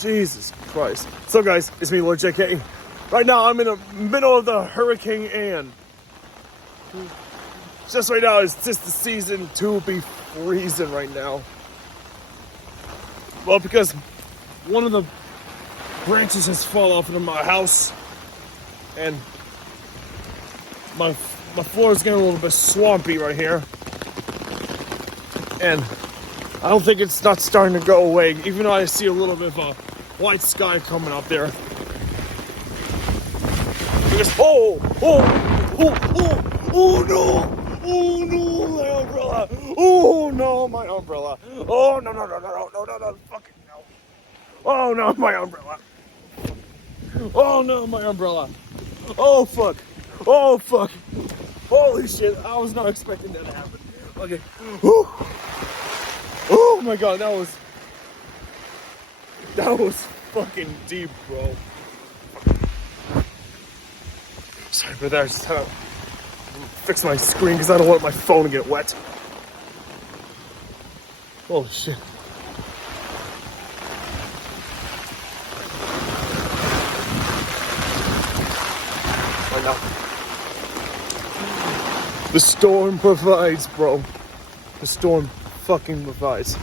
Jesus Christ. So guys, it's me, Lord JK. Right now, I'm in the middle of the Hurricane Ann. Just right now, it's just the season to be freezing right now. Well, because one of the branches has fallen off into my house, and my floor is getting a little bit swampy right here. And I don't think it's not starting to go away, even though I see a little bit of a white sky coming up there. Because, oh no, my umbrella. Oh no, my umbrella. Oh no, fucking no. Oh no, my umbrella. Oh no, my umbrella. Oh fuck. Holy shit, I was not expecting that to happen. Okay. Whew. Oh my god, that was fucking deep, bro. Sorry for that, I just had to fix my screen because I don't want my phone to get wet. Oh shit. Right now. The storm provides, bro. The storm fucking provides.